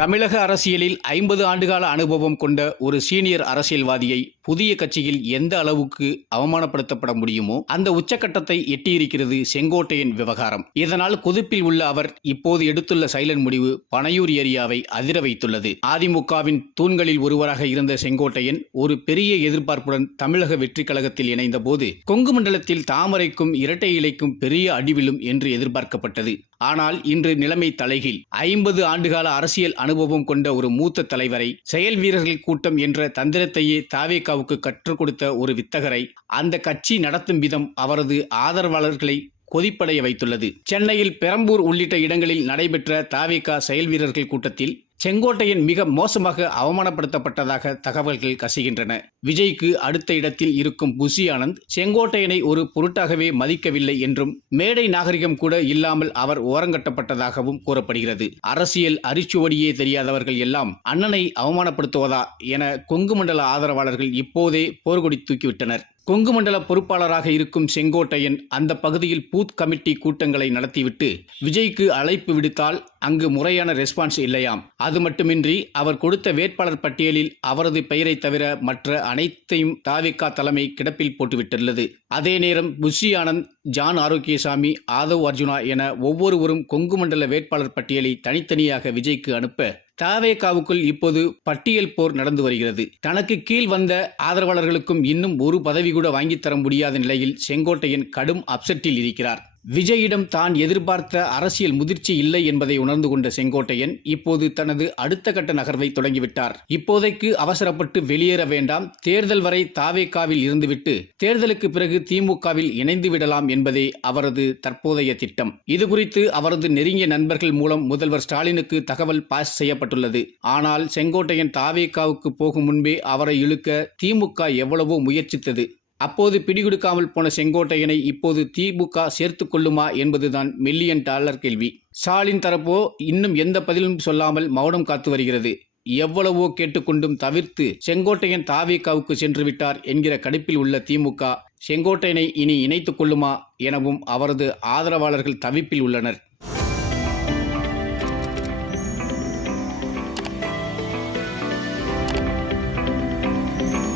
தமிழக அரசியலில் 50 ஆண்டுகால அனுபவம் கொண்ட ஒரு சீனியர் அரசியல்வாதியை புதிய கட்சியில் எந்த அளவுக்கு அவமானப்படுத்தப்பட முடியுமோ அந்த உச்சக்கட்டத்தை எட்டியிருக்கிறது செங்கோட்டையன் விவகாரம். இதனால் கொதிப்பில் உள்ள அவர் இப்போது எடுத்துள்ள சைலண்ட் முடிவு பனையூர் ஏரியாவை அதிர வைத்துள்ளது. அதிமுகவின் தூண்களில் ஒருவராக இருந்த செங்கோட்டையன் ஒரு பெரிய எதிர்பார்ப்புடன் தமிழக வெற்றி கழகத்தில் இணைந்த போது கொங்கு மண்டலத்தில் தாமரைக்கும் இரட்டை இலைக்கும் பெரிய அடிவிலும் என்று எதிர்பார்க்கப்பட்டது. ஆனால் இன்று நிலைமை தலைகீழ். 50 ஆண்டுகால அரசியல் அனுபவம் கொண்ட ஒரு மூத்த தலைவரை, செயல் வீரர்கள் கூட்டம் என்ற தந்திரத்தையே தாவேகாவுக்கு கற்றுக் கொடுத்த ஒரு வித்தகரை அந்த கட்சி நடத்தும் விதம் அவரது ஆதரவாளர்களை கொதிப்படைய வைத்துள்ளது. சென்னையில் பெரம்பூர் உள்ளிட்ட இடங்களில் நடைபெற்ற தாவேகா செயல் வீரர்கள் கூட்டத்தில் செங்கோட்டையன் மிக மோசமாக அவமானப்படுத்தப்பட்டதாக தகவல்கள் கசிகின்றன. விஜய்க்கு அடுத்த இடத்தில் இருக்கும் புஷி ஆனந்த் செங்கோட்டையனை ஒரு பொருட்டாகவே மதிக்கவில்லை என்றும், மேடை நாகரிகம் கூட இல்லாமல் அவர் ஓரங்கட்டப்பட்டதாகவும் கூறப்படுகிறது. அரசியல் அரிச்சுவடியே தெரியாதவர்கள் எல்லாம் அண்ணனை அவமானப்படுத்துவதா என கொங்கு மண்டல ஆதரவாளர்கள் இப்போதே போர்கொடி தூக்கிவிட்டனர். கொங்கு மண்டல பொறுப்பாளராக இருக்கும் செங்கோட்டையன் அந்த பகுதியில் பூத் கமிட்டி கூட்டங்களை நடத்திவிட்டு விஜய்க்கு அழைப்பு விடுத்தால் அங்கு முறையான ரெஸ்பான்ஸ் இல்லையாம். அது மட்டுமின்றி அவர் கொடுத்த வேட்பாளர் பட்டியலில் அவரது பெயரை தவிர மற்ற அனைத்தையும் தாவேகா தலைமை கிடப்பில் போட்டுவிட்டுள்ளது. அதே நேரம் புஷி ஆனந்த், ஜான் ஆரோக்கியசாமி, ஆதவ் அர்ஜுனா என ஒவ்வொருவரும் கொங்கு மண்டல வேட்பாளர் பட்டியலை தனித்தனியாக விஜய்க்கு அனுப்ப தாவேகாவுக்குள் இப்போது பட்டியல் போர் நடந்து வருகிறது. தனக்கு கீழ் வந்த ஆதரவாளர்களுக்கும் இன்னும் ஒரு பதவி கூட வாங்கித்தர முடியாத நிலையில் செங்கோட்டையன் கடும் அப்செட்டில் இருக்கிறார். விஜயிடம் தான் எதிர்பார்த்த அரசியல் முதிர்ச்சி இல்லை என்பதை உணர்ந்து கொண்ட செங்கோட்டையன் இப்போது தனது அடுத்த கட்ட நகர்வை தொடங்கிவிட்டார். இப்போதைக்கு அவசரப்பட்டு வெளியேற வேண்டாம், தேர்தல் வரை தாவேகாவில் இருந்துவிட்டு தேர்தலுக்கு பிறகு திமுகவில் இணைந்து விடலாம் என்பதே அவரது தற்போதைய திட்டம். இதுகுறித்து அவரது நெருங்கிய நண்பர்கள் மூலம் முதல்வர் ஸ்டாலினுக்கு தகவல் பாஸ் செய்யப்பட்டுள்ளது. ஆனால் செங்கோட்டையன் தாவேகாவுக்கு போகும் முன்பே அவரை இழுக்க திமுக எவ்வளவோ முயற்சித்தது. அப்போது பிடிகொடுக்காமல் போன செங்கோட்டையனை இப்போது திமுக சேர்த்துக் கொள்ளுமா என்பதுதான் $1,000,000 கேள்வி. ஸ்டாலின் தரப்போ இன்னும் எந்த பதிலும் சொல்லாமல் மௌனம் காத்து வருகிறது. எவ்வளவோ கேட்டுக்கொண்டும் தவிர்த்து செங்கோட்டையன் தாவேகாவுக்கு சென்று விட்டார் என்கிற கடுப்பில் உள்ள திமுக செங்கோட்டையனை இனி இணைத்துக் கொள்ளுமா எனவும் அவரது ஆதரவாளர்கள் தவிப்பில் உள்ளனர்.